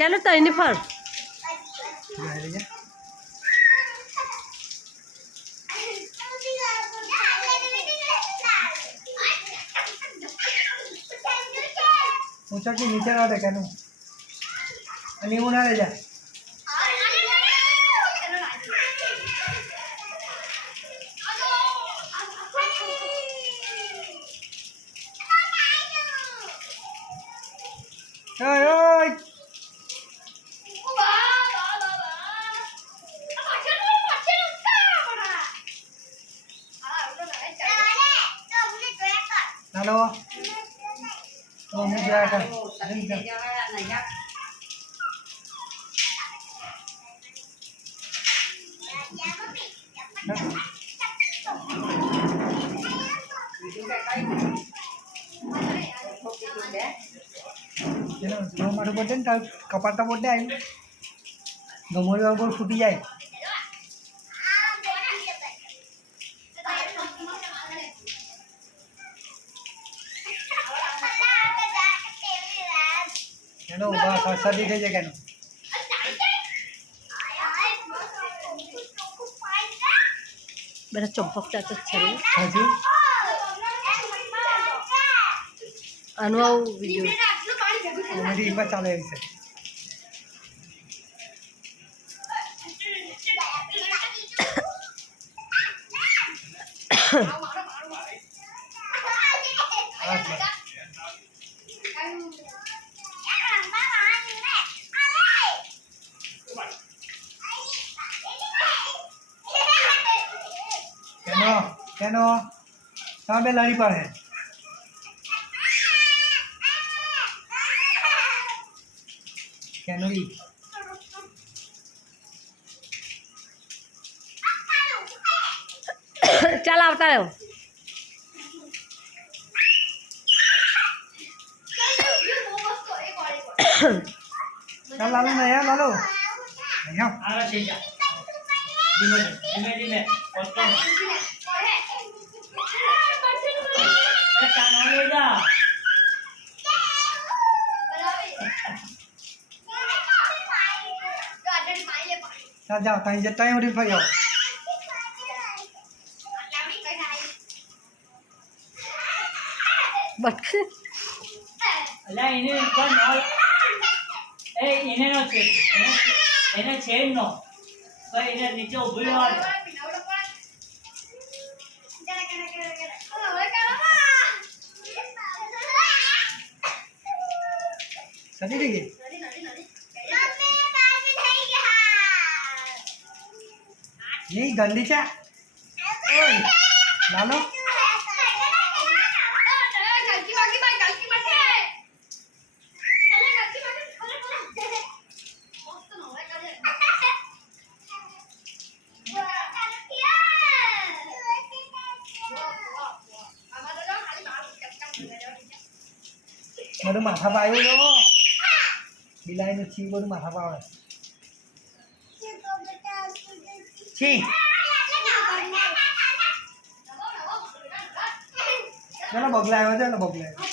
ચાલો તો એની ફળ ऊंचा की नीचे ना देखा नु अनि वो ना ले जा ओए ओए हेलो मम्मी क्या कर मारू बोलते ना कपाटा बोलते आई गमोरी बाबू फूटी जाए કેનો ઉભા સડી થઈ જાય કેનો બધા ચંપકતા તો છે હાજી આનું આવું વિડીયો અમારી ઈમાં ચાલે છે કેનો કેનો સામે લારી પર હે કેનોરી ચાલ આવતા રહ્યો ચાલ લાલો ને યાર લાલો અહીંયા આવા છે જા ધીમે ધીમે ઓસ્તો એ કાનો લે જા ચાલ જાઓ ત્યાં જતા અહીં ઉડી ફરી આવો બટ અલા એને પણ એ એને નો છે એને છે નો તો એને નીચે ઊભી રહેવા દે સડી થઈ ગઈ ये गंदी चा ओए लालो બધું માથા પાયું જો બિલાઈનું છી બધું માથા પાવે છી ચાલો બગલા આવ્યો ચાલો બગલા આવ્યો